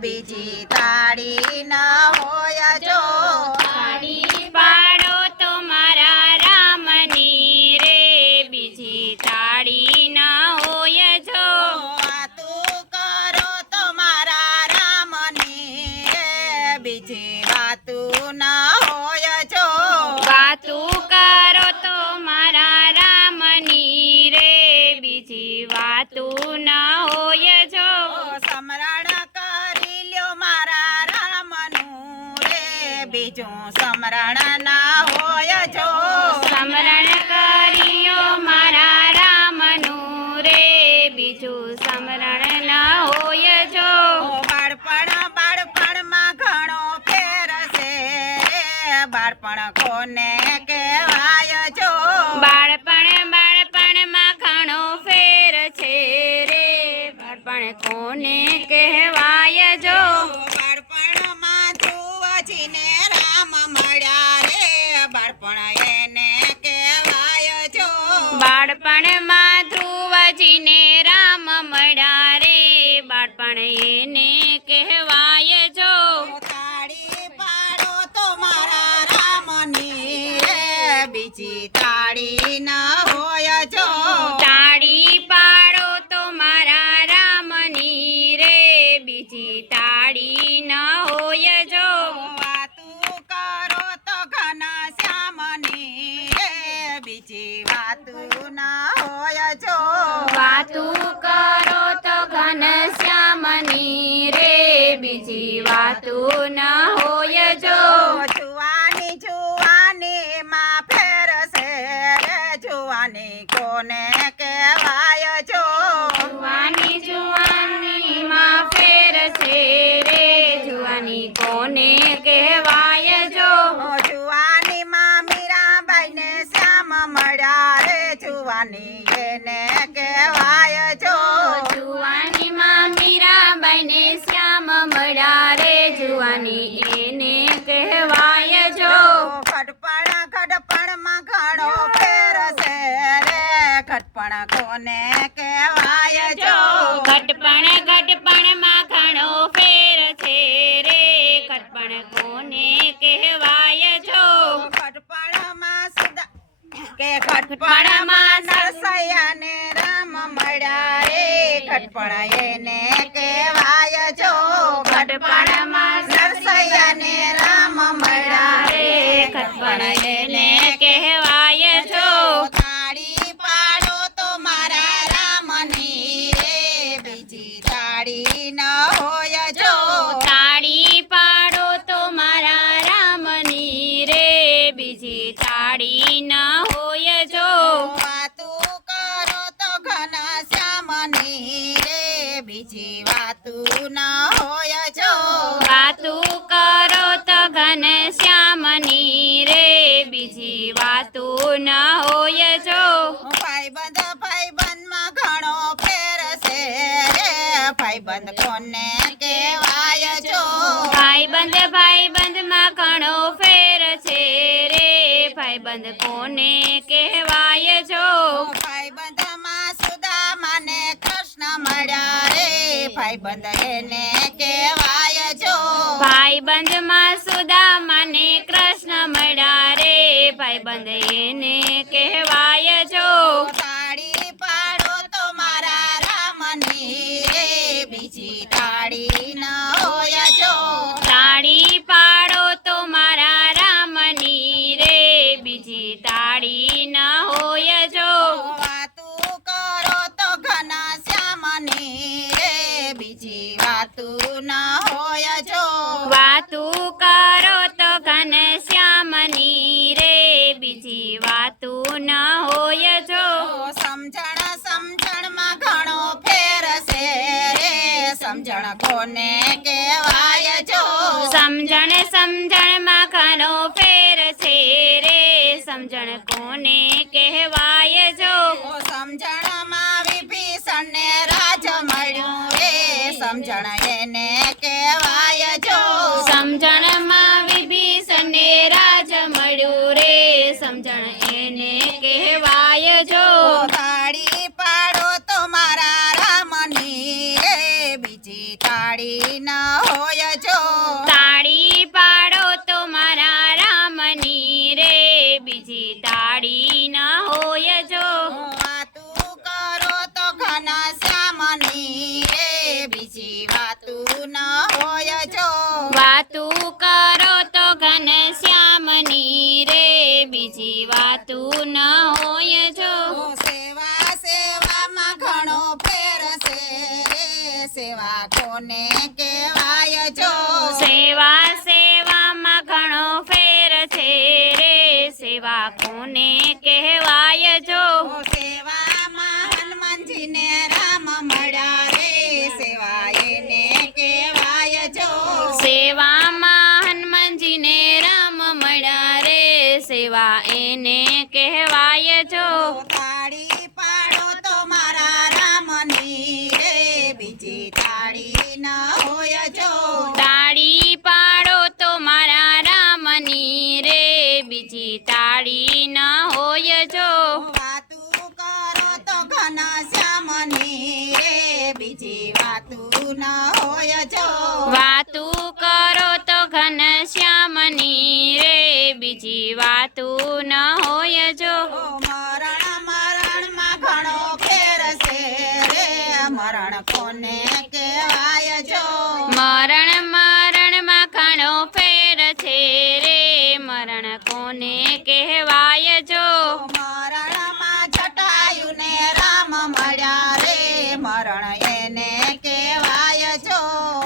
બીજી તાળી ન હોય જો તાળી પાડો તો મારા રામની રે બીજી તાળી ન હોય જો વાતું કરો તો મારા રામની રે બીજી વાતું ન હોય જો વાતું કરો તો મારા રામની રે બીજી વાતું ન હોય જો સમરણ કરી લ્યો મારા રામનું રે બીજું સમરણ ના હોય જો સ્મરણ કર્યો મારા રામનું રે બીજું સ્મરણ ન હોય જો બાળપણમાં ઘણો ફેર છે રે બાળપણ કોને કહેવાય જો બાળપણમાં ઘણો ફેર છે રે બાળપણ કોને કહેવાય જો બાળપણમાં ધ્રુવજીને રામ મળ્યા રે બાળપણ એને કહેવાય જો બાળપણમાં ધ્રુવજીને રામ મળ્યા રે બાળપણ એને કહેવાય જો તાળી પાડો તો મારા રામની રે બીજી તાળી ન હોય જો તાળી પાડો તો મારા રામની રે બીજી તાળી ન હોય જો વાતું કરો તો ઘનશ્યામની રે બીજી વાતું ન હોય જો વાતું કરો તો ઘનશ્યામની રે બીજી વાતું ન હોય જો જુવાની માં ફેર છે રે જુવાની કોને કહેવાય જો જુવાની માં ફેર છે રે જુવાની કોને કહેવાય જો જુવાની માં મીરાબાઈ ને શ્યામ મળ્યા રે જુવાની એને કહેવાય જો જુવાની માં મીરાબાઈ ને શ્યામ મળ્યા રે જુવાની એને કહેવાય જો ઘડપણ માં ઘણો ફેર છે રે ઘડપણ કોને કહેવાય જો ઘટપણ માં ઘણો ફેર છે રે ઘટપણ કોને કહેવાય જો ઘડપણમાં સુદા કે ઘડપણમાં નરસૈયા ને રામ મળ્યા રે ઘડપણ એને કહેવાય જો ઘડપણમાં નરસૈયા ને રામ મળ્યા રે ઘટપણ એને કહેવાય જો તાળી પાડો તો મારા રામની રે બીજી તાળી ન હોય જો તાળી પાડો તો મારા રામની રે બીજી તાળી ન હોય જો વાતું કરો તો ઘનશ્યામની રે બીજી વાતું ન હોય જો વાતું કરો તો ઘનશ્યામની રે બીજી વાતું ન હોય જો ભાઈબંધમાં ઘણો ફેર છે રે ભાઈબંધ કોને કહેવાય જો ભાઈબંધમાં ઘણો ફેર છે રે ભાઈબંધ કોને કહેવાય જો ભાઈબંધમાં સુદામાને કૃષ્ણ મળ્યા રે ભાઈબંધ એને કહેવાય જો ભાઈબંધમાં સુદામાને કૃષ્ણ મળ્યા રે ભાઈબંધ એને કહેવાય જો તાળી પાડો તો મારા રામની રે બીજી તાળી ન હોય જો તાળી પાડો તો મારા રામની રે બીજી તાળી ન હોય જો વાતું કરો તો ઘનશ્યામની રે બીજી વાતું ન હોય જો વાતું કરો તો ઘનશ્યામની રે બીજી વાતું ન હોય જો સમજણમાં ઘણો ફેર છે રે સમજણ કોને કહેવાય જો સમજણમાં ઘણો ફેર છે રે સમજણ કોને કહેવાય જો સમજણમાં વિભીષણ ને રાજ મળ્યું રે સમજણ એને કહેવાય જો સમજણમાં વિભીષણ ને રાજ મળ્યું રે સમજણ એને કહેવાય જો તાળી પાડો તો મારા રામની રે બીજી તાળી ન વાતું કરો તો ઘનશ્યામની રે બીજી વાતું ન હોય જો સેવા સેવામાં ઘણો ફેર છે રે સેવા કોને કહેવાય જો સેવા સેવામાં ઘણો ફેર છે રે સેવા કોને કહેવાય જો સેવામાં હનુમાનજીને રામ મળ્યા રે સેવા એને કહેવાય જો સેવામાં હનુમાનજીને રામ મળ્યા રે સેવા એને કહેવાય જો તાળી પાડો તો મારા રામની રે બીજી તાળી ન હોય જો તાળી પાડો તો મારા રામની રે બીજી તાળી ન હોય જો વાતું કરો તો ઘનશ્યામની રે બીજી વાતું ન હોય જો વાતું કરો તો ઘનશ્યામની રે બીજી વાતું ન હોય જો મરણ મરણમાં ઘણો ફેર છે રે મરણ કોને કહેવાય જો મરણ મરણમાં ઘણો ફેર છે રે મરણ કોને કહેવાય જો મરણમાં જટાયું ને રામ મળ્યા રે મરણ એને કહેવાય જો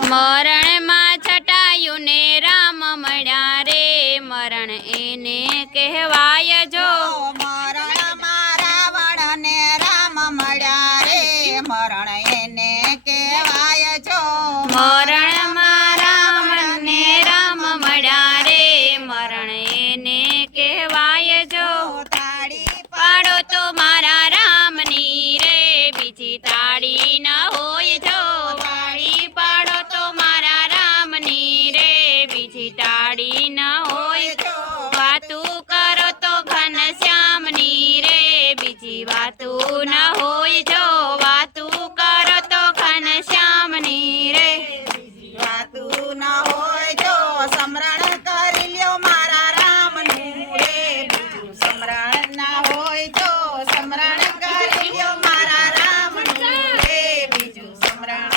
મરણમાં છટાયું ને રામ મળ્યા રે મરણ એને કહેવાય જો મરણમાં રાવણ ને રામ મળ્યા રે મરણ એને કહેવાય જો મરણમાં રાવણ ને રામ મળ્યા રે મરણ એને કહેવાય જો તાળી પાડો તો મારા રામની રે બીજી તાળી ન હોય જો તાળી પાડો તો મારા રામની રે બીજી તાળી ન હોય જો વાતું કરો તો ઘનશ્યામની રે બીજી વાતું ન હોય જો વાતું કરો તો ઘનશ્યામની રે વાતું ન હોય જો સમરણ કરી લ્યો મારા રામનું રે બીજું સમરણ ના હોય જો સમરણ કરી લ્યો મારા રામનું રે બીજું સમરણ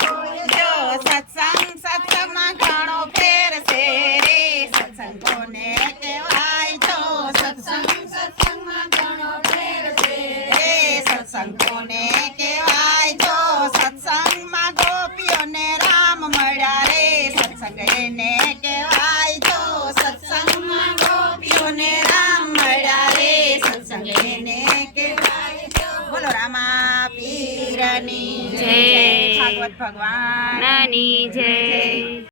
હોય જો સત્સંગમાં ઘણો ફેર છે રે સત્સંગ કોને કહેવાય જો સત્સંગમાં ઘણો ફેર છે રે સત્સંગ કોને કહેવાય જો સત્સંગમાં ગોપીઓને રામ મળ્યા રે સત્સંગ એને કહેવાય જો સત્સંગમાં ગોપીઓને રામ મળ્યા રે સત્સંગ એને કહેવાય જો બોલો રામા પીરની જય. ભાગવત ભગવાન નાની જય